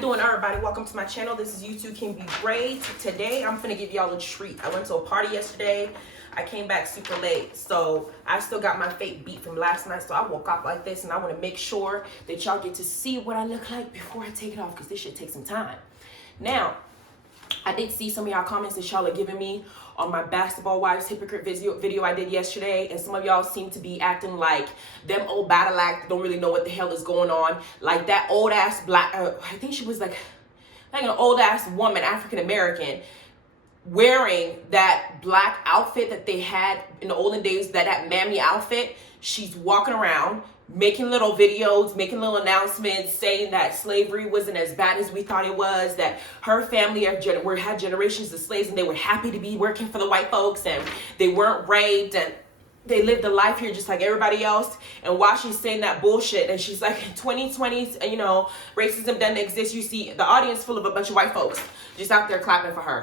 you doing, everybody? Welcome to my channel. This is You Too Can Be Great. Today I'm gonna give y'all a treat. I went to a party yesterday. I came back super late, so I still got my fake beat from last night. So I woke up like this, and I want to make sure that y'all get to see what I look like before I take it off, because this shit takes some time. Now, I did see some of y'all comments that y'all are giving me on my Basketball Wives Hypocrite video I did yesterday, and some of y'all seem to be acting like them old battle act don't really know what the hell is going on. Like that old ass black, I think she was like an old ass woman, African American, wearing that black outfit that they had in the olden days, that mammy outfit. She's walking around making little videos, making little announcements, saying that slavery wasn't as bad as we thought it was, that her family had generations of slaves and they were happy to be working for the white folks and they weren't raped and they lived a life here just like everybody else. And while she's saying that bullshit, and she's like, in 2020, you know, racism doesn't exist, you see the audience full of a bunch of white folks just out there clapping for her.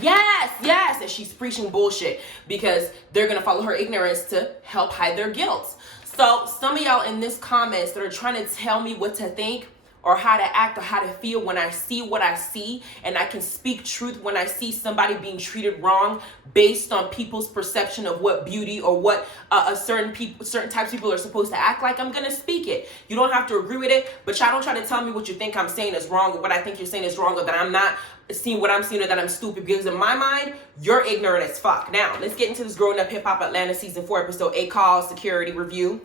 Yes, and she's preaching bullshit because they're gonna follow her ignorance to help hide their guilt. So some of y'all in this comments that are trying to tell me what to think or how to act or how to feel when I see what I see, and I can speak truth when I see somebody being treated wrong based on people's perception of what beauty or what certain types of people are supposed to act like, I'm gonna speak it. You don't have to agree with it, but y'all don't try to tell me what you think I'm saying is wrong or what I think you're saying is wrong, or that I'm not seeing what I'm seeing, or that I'm stupid, because in my mind, you're ignorant as fuck. Now, let's get into this Growing Up Hip Hop Atlanta Season 4 episode 8 called Security Review.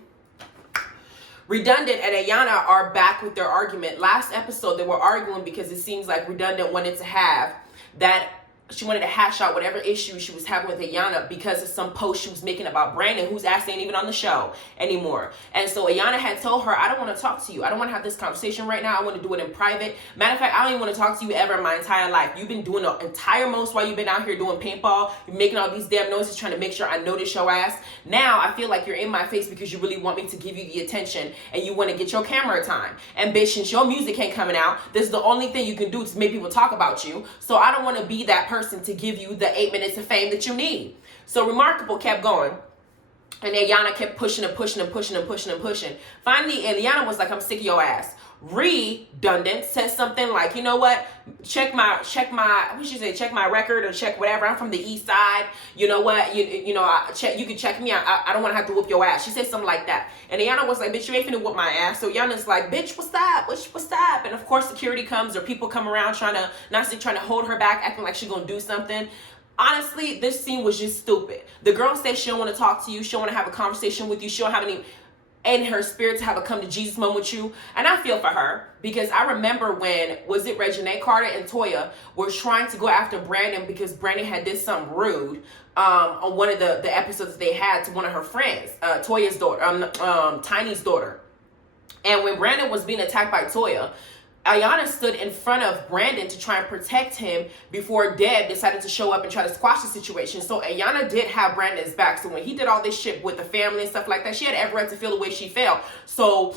Redundant and Ayana are back with their argument. Last episode, they were arguing because it seems like Redundant wanted to have that, she wanted to hash out whatever issue she was having with Ayana because of some post she was making about Brandon, whose ass ain't even on the show anymore. And so Ayana had told her, I don't want to talk to you. I don't want to have this conversation right now. I want to do it in private. Matter of fact, I don't even want to talk to you ever in my entire life. You've been doing the entire most while you've been out here doing paintball. You're making all these damn noises trying to make sure I notice your ass. Now I feel like you're in my face because you really want me to give you the attention and you want to get your camera time. And bitch, since your music ain't coming out, this is the only thing you can do to make people talk about you. So I don't want to be that person to give you the 8 minutes of fame that you need. So Remarkable kept going, and Ayana kept pushing and pushing and pushing and pushing and pushing. Finally, Ayana was like, I'm sick of your ass. Redundant says something like, you know what, check my record or check whatever. I'm from the east side. You know what, you can check me. I don't want to have to whoop your ass. She said something like that. And Ayana was like, bitch, you ain't finna whoop my ass. So Ayana's like, bitch, what's up? What's up? And of course security comes, or people come around trying to hold her back, acting like she's gonna do something. Honestly, this scene was just stupid. The girl said she don't want to talk to you. She don't want to have a conversation with you. She don't have any in her spirit to have a come to Jesus moment with you. And I feel for her, because I remember when, was it Reginae Carter and Toya were trying to go after Brandon because Brandon had did something rude on one of the episodes that they had to one of her friends, Toya's daughter, Tiny's daughter. And when Brandon was being attacked by Toya, Ayana stood in front of Brandon to try and protect him before Deb decided to show up and try to squash the situation. So Ayana did have Brandon's back. So when he did all this shit with the family and stuff like that, she had every right to feel the way she felt. So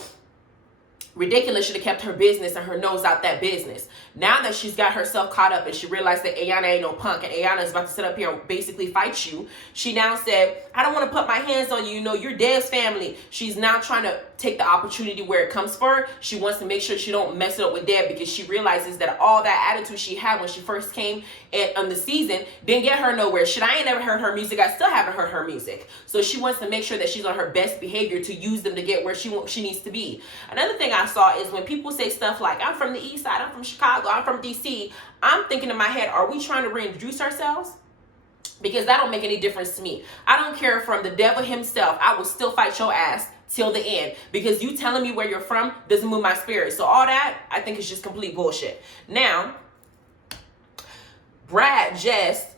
Ridiculous should have kept her business and her nose out that business. Now that she's got herself caught up and she realized that Ayana ain't no punk and Ayana is about to sit up here and basically fight you, she now said, I don't want to put my hands on you. You know, you're Deb's family. She's now trying to take the opportunity where it comes for her. She wants to make sure she don't mess it up with Deb, because she realizes that all that attitude she had when she first came on the season didn't get her nowhere. Shit, I ain't never heard her music. I still haven't heard her music. So she wants to make sure that she's on her best behavior to use them to get where she needs to be. Another thing I saw is when people say stuff like, I'm from the east side, I'm from Chicago, I'm from DC, I'm thinking in my head, are we trying to reintroduce ourselves? Because that don't make any difference to me. I don't care, from the devil himself, I will still fight your ass till the end, because you telling me where you're from doesn't move my spirit. So all that, I think, is just complete bullshit. Now, Brat, Jess,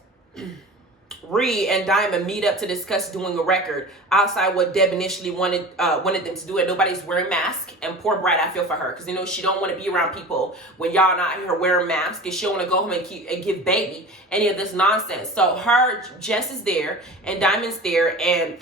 Ree, and Diamond meet up to discuss doing a record outside what Deb initially wanted them to do, and nobody's wearing masks. And poor Brat, I feel for her, because you know she don't want to be around people when y'all not here wearing masks, and she don't want to go home and give baby any of this nonsense. So Jess is there, and Diamond's there, and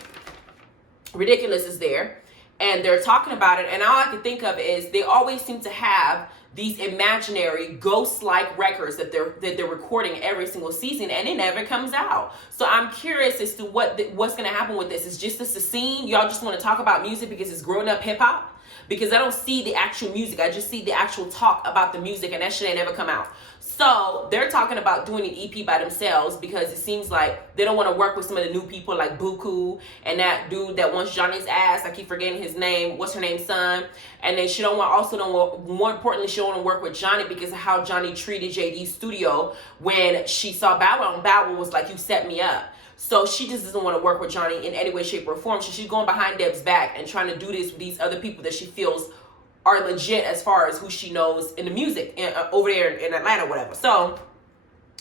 Ridiculous is there, and they're talking about it. And all I can think of is they always seem to have these imaginary ghost-like records that they're recording every single season, and it never comes out. So I'm curious as to what's going to happen with this. Is just this a scene? Y'all just want to talk about music because it's Growing Up Hip Hop? because I don't see the actual music. I just see the actual talk about the music, and that shit ain't never come out. So they're talking about doing an EP by themselves because it seems like they don't want to work with some of the new people like Buku and that dude that wants Johnny's ass. I keep forgetting his name. What's her name's son? And then she don't want, more importantly, she don't want to work with Johnny because of how Johnny treated JD's studio when she saw Bow Wow, and Bow Wow was like, you set me up. So she just doesn't want to work with Johnny in any way, shape, or form. So she's going behind Deb's back and trying to do this with these other people that she feels are legit as far as who she knows in the music over there in Atlanta, whatever. So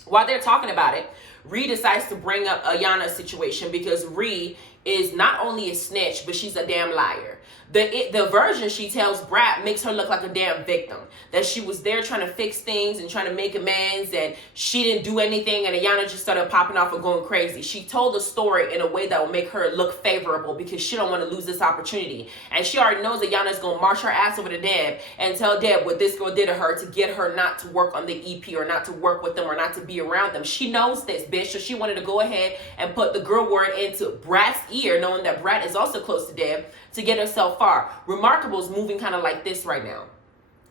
while they're talking about it, Ree decides to bring up Ayana's situation because Ree is not only a snitch, but she's a damn liar. The version she tells Brat makes her look like a damn victim. That she was there trying to fix things and trying to make amends, and she didn't do anything, and Ayana just started popping off and going crazy. She told the story in a way that will make her look favorable because she don't want to lose this opportunity. And she already knows that Ayana's going to march her ass over to Deb and tell Deb what this girl did to her to get her not to work on the EP or not to work with them or not to be around them. She knows this, bitch. So she wanted to go ahead and put the girl word into Brat's ear, knowing that Brat is also close to Deb, to get herself far. Remarkable is moving kind of like this right now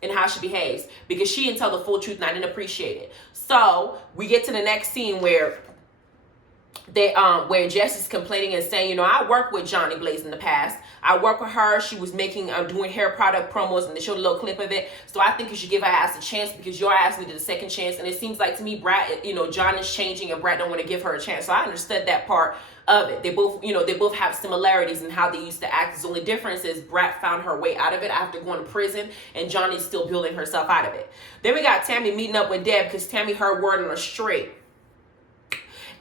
in how she behaves because she didn't tell the full truth and I didn't appreciate it. So we get to the next scene where where Jess is complaining and saying, you know, I worked with Johnny Blaze in the past. I worked with her. She was making doing hair product promos, and they showed a little clip of it. So I think you should give her ass a chance because your ass needed a second chance. And it seems like to me, Brat, you know, John is changing and Brat don't want to give her a chance. So I understood that part of it. They both, you know, they both have similarities in how they used to act. The only difference is Brat found her way out of it after going to prison, and Johnny's still building herself out of it. Then we got Tammy meeting up with Deb because Tammy heard word on the street.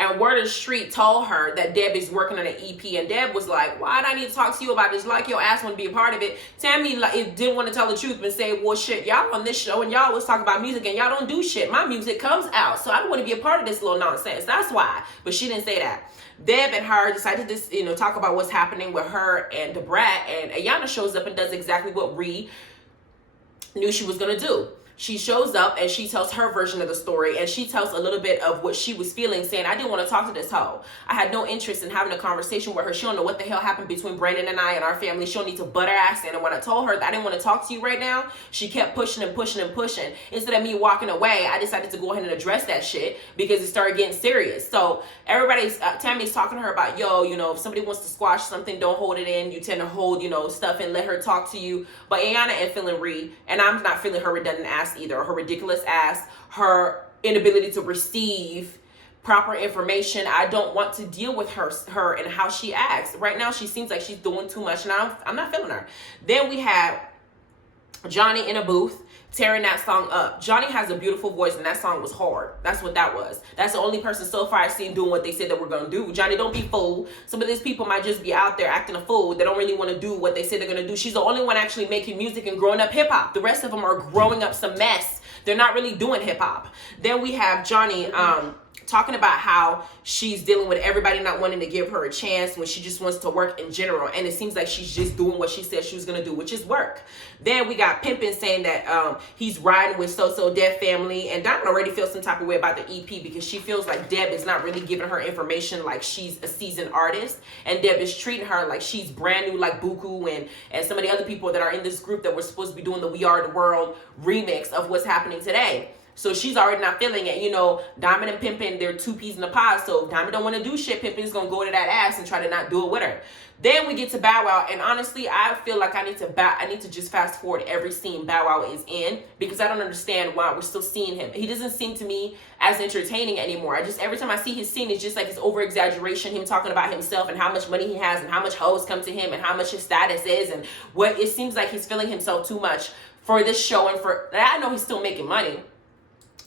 And word on the street told her that Deb is working on an EP, and Deb was like, why do I need to talk to you about this? Like your ass want to be a part of it. Tammy didn't want to tell the truth and say, well, shit, y'all on this show and y'all always talk about music and y'all don't do shit. My music comes out, so I don't want to be a part of this little nonsense. That's why. But she didn't say that. Deb and her decided to, you know, talk about what's happening with her and the Brat, and Ayana shows up and does exactly what Ree knew she was going to do. She shows up and she tells her version of the story, and she tells a little bit of what she was feeling, saying, I didn't want to talk to this hoe. I had no interest in having a conversation with her. She don't know what the hell happened between Brandon and I and our family. She don't need to butt her ass in. And when I told her that I didn't want to talk to you right now, she kept pushing and pushing and pushing. Instead of me walking away, I decided to go ahead and address that shit because it started getting serious. So everybody's, Tammy's talking to her about, yo, you know, if somebody wants to squash something, don't hold it in. You tend to hold, you know, stuff and let her talk to you. But Ayana ain't feeling Ree, and I'm not feeling her redundant ass either, or her ridiculous ass, her inability to receive proper information. I don't want to deal with her and how she acts. Right now, she seems like she's doing too much, and I'm not feeling her. Then we have Johnny in a booth tearing that song up. Johnny has a beautiful voice, and that song was hard. That's what that was. That's the only person so far I've seen doing what they said that we're going to do. Johnny, don't be fooled. Some of these people might just be out there acting a fool. They don't really want to do what they say they're going to do. She's the only one actually making music and growing up hip-hop. The rest of them are growing up some mess. They're not really doing hip-hop. Then we have Johnny talking about how she's dealing with everybody not wanting to give her a chance when she just wants to work in general. And it seems like she's just doing what she said she was going to do, which is work. Then we got Pimpin saying that he's riding with So-So Deb family. And Diamond already feels some type of way about the EP because she feels like Deb is not really giving her information like she's a seasoned artist. And Deb is treating her like she's brand new, like Buku and some of the other people that are in this group that were supposed to be doing the We Are the World remix of what's happening today. So she's already not feeling it. You know, Diamond and Pimpin, they're two peas in a pod. So if Diamond don't want to do shit, Pimpin's going to go to that ass and try to not do it with her. Then we get to Bow Wow. And honestly, I feel like I need to just fast forward every scene Bow Wow is in because I don't understand why we're still seeing him. He doesn't seem to me as entertaining anymore. Every time I see his scene, it's just like his over exaggeration, him talking about himself and how much money he has and how much hoes come to him and how much his status is and what it seems like he's feeling himself too much for this show. And I know he's still making money.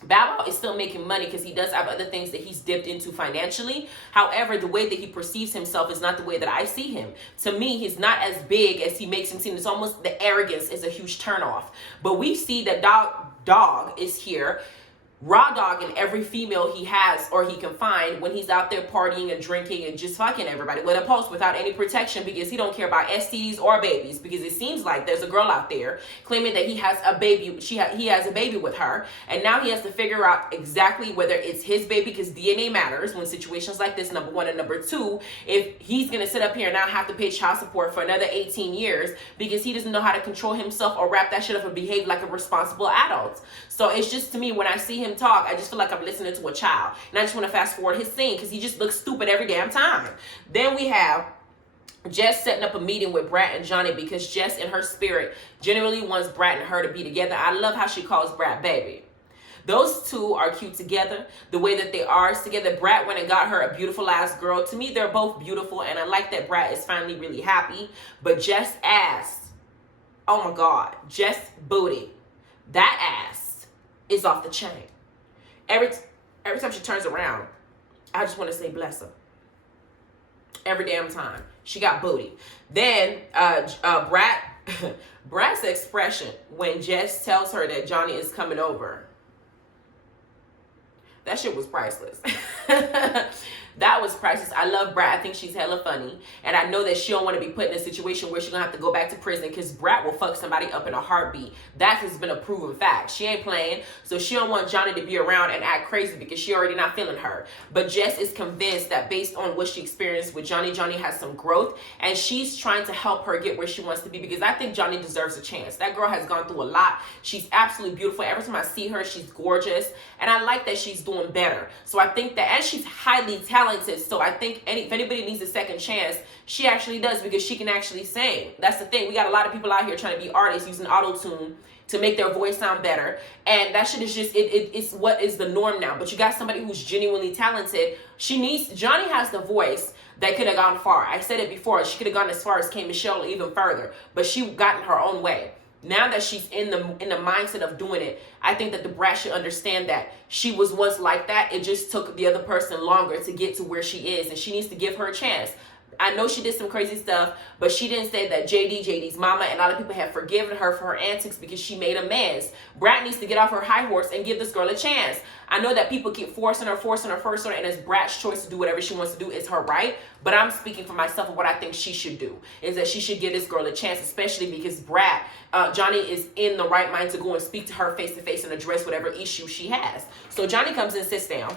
Bow Wow is still making money because he does have other things that he's dipped into financially. However, the way that he perceives himself is not the way that I see him. To me, he's not as big as he makes him seem. It's almost the arrogance is a huge turnoff. But we see that Dog is here raw dogging every female he has or he can find when he's out there partying and drinking and just fucking everybody with a post without any protection, because he don't care about STDs or babies, because it seems like there's a girl out there claiming that he has a baby, he has a baby with her, and now he has to figure out exactly whether it's his baby, because DNA matters when situations like this, number one, and number two, if he's gonna sit up here and now have to pay child support for another 18 years because he doesn't know how to control himself or wrap that shit up and behave like a responsible adult. So it's just, to me, when I see him talk, I just feel like I'm listening to a child. And I just want to fast forward his scene because he just looks stupid every damn time. Then we have Jess setting up a meeting with Brat and Johnny, because Jess in her spirit generally wants Brat and her to be together. I love how she calls Brat baby. Those two are cute together. The way that they are together. Brat went and got her a beautiful ass girl. To me, they're both beautiful, and I like that Brat is finally really happy. But Jess' ass, oh my God, Jess' booty, that ass is off the chain. Every time she turns around, I just want to say bless her. Every damn time. She got booty. Then Brat's expression when Jess tells her that Johnny is coming over, that shit was priceless. That was priceless. I love Brat. I think she's hella funny. And I know that she don't want to be put in a situation where she's going to have to go back to prison, because Brat will fuck somebody up in a heartbeat. That has been a proven fact. She ain't playing. So she don't want Johnny to be around and act crazy because she already not feeling her. But Jess is convinced that based on what she experienced with Johnny, Johnny has some growth. And she's trying to help her get where she wants to be, because I think Johnny deserves a chance. That girl has gone through a lot. She's absolutely beautiful. Every time I see her, she's gorgeous. And I like that she's doing better. So I think that, and she's highly talented. So I think if anybody needs a second chance, she actually does, because she can actually sing. That's the thing. We got a lot of people out here trying to be artists using auto-tune to make their voice sound better. And that shit is just, it's what is the norm now. But you got somebody who's genuinely talented. Johnny has the voice that could have gone far. I said it before. She could have gone as far as K. Michelle, or even further. But she got in her own way. Now that she's in the mindset of doing it, I think that the Brat should understand that she was once like that. It just took the other person longer to get to where she is, and she needs to give her a chance. I know she did some crazy stuff, but she didn't say that JD's mama and a lot of people have forgiven her for her antics because she made amends. Brat needs to get off her high horse and give this girl a chance. I know that people keep forcing her, and it's Brat's choice to do whatever she wants to do. It's her right. But I'm speaking for myself, and what I think she should do is that she should give this girl a chance, especially because Johnny is in the right mind to go and speak to her face to face and address whatever issue she has. So Johnny comes in, sits down.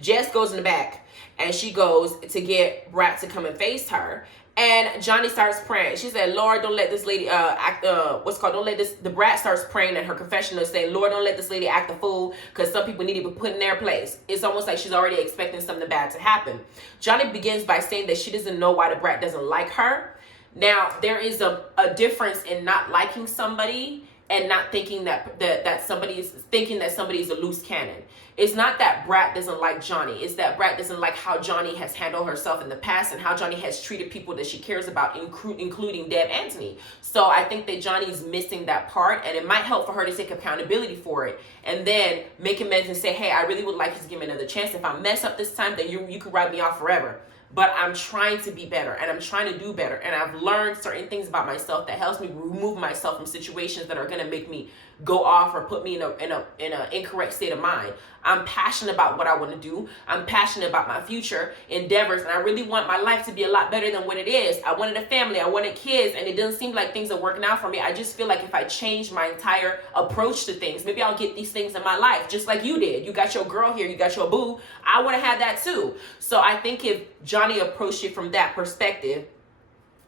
Jess goes in the back, and she goes to get Brat to come and face her. And Johnny starts praying. She said, Lord, don't let this lady the Brat starts praying in her confessional, saying, Lord, don't let this lady act a fool, because some people need to be put in their place. It's almost like she's already expecting something bad to happen. Johnny begins by saying that she doesn't know why the Brat doesn't like her. Now, there is a difference in not liking somebody and not thinking that somebody is a loose cannon. It's not that Brat doesn't like Johnny. It's that Brat doesn't like how Johnny has handled herself in the past and how Johnny has treated people that she cares about, including Deb Anthony. So I think that Johnny's missing that part, and it might help for her to take accountability for it and then make amends and say, hey, I really would like you to give me another chance. If I mess up this time, then you could write me off forever. But I'm trying to be better, and I'm trying to do better, and I've learned certain things about myself that helps me remove myself from situations that are going to make me go off or put me in a incorrect state of mind. I'm passionate about what I want to do. I'm passionate about my future endeavors, and I really want my life to be a lot better than what it is. I wanted a family, I wanted kids, and it doesn't seem like things are working out for me. I just feel like if I change my entire approach to things, maybe I'll get these things in my life, just like you did. You got your girl here, you got your boo. I want to have that too. So I think if Johnny approached it from that perspective,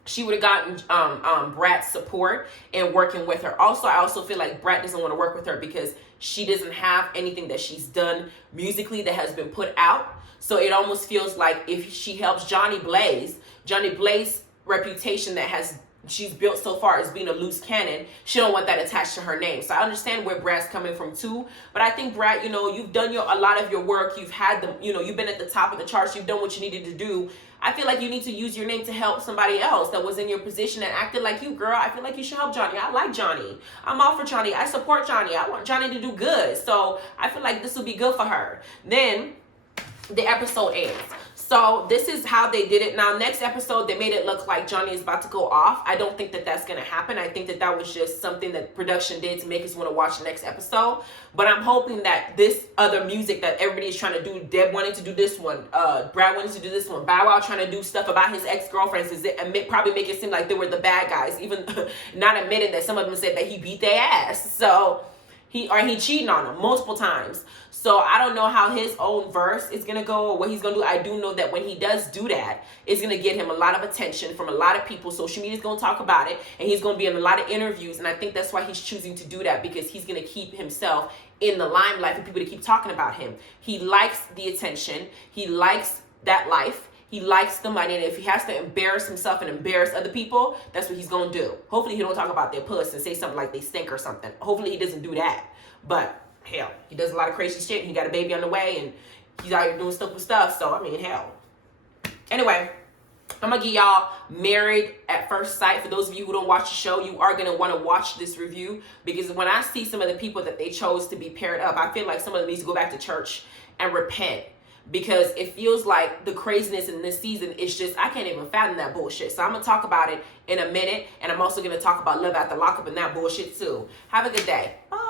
she would have gotten Brat's support in working with her. Also, I also feel like Brat doesn't want to work with her because she doesn't have anything that she's done musically that has been put out. So it almost feels like if she helps Johnny Blaze's reputation that she's built so far as being a loose cannon, she don't want that attached to her name. So I understand where Brat's coming from too, but I think Brat, you've done a lot of your work. You've had them, you've been at the top of the charts. You've done what you needed to do. I feel like you need to use your name to help somebody else that was in your position and acted like you, girl. I feel like you should help Johnny. I like Johnny. I'm all for Johnny. I support Johnny. I want Johnny to do good. So I feel like this will be good for her. Then the episode ends. So this is how they did it. Now, next episode, they made it look like Johnny is about to go off. I don't think that that's going to happen. I think that that was just something that production did to make us want to watch the next episode. But I'm hoping that this other music that everybody is trying to do, Deb wanting to do this one, Brat wanting to do this one, Bow Wow trying to do stuff about his ex-girlfriends, and probably make it seem like they were the bad guys, even not admitting that some of them said that he beat their ass. So he cheating on them multiple times. So I don't know how his own verse is gonna go or what he's gonna do. I do know that when he does do that, it's gonna get him a lot of attention from a lot of people. Social media is gonna talk about it, and he's gonna be in a lot of interviews. And I think that's why he's choosing to do that, because he's gonna keep himself in the limelight for people to keep talking about him. He likes the attention. He likes that life. He likes the money, and if he has to embarrass himself and embarrass other people, that's what he's gonna do. Hopefully he don't talk about their puss and say something like they stink or something. Hopefully he doesn't do that. But hell, he does a lot of crazy shit. He got a baby on the way, and he's out here doing stupid stuff. So I mean, hell. Anyway, I'm gonna give y'all Married at First Sight. For those of you who don't watch the show, you are gonna want to watch this review, because when I see some of the people that they chose to be paired up, I feel like some of them need to go back to church and repent. Because it feels like the craziness in this season is just, I can't even fathom that bullshit. So I'm going to talk about it in a minute. And I'm also going to talk about Love After Lockup and that bullshit too. Have a good day. Bye.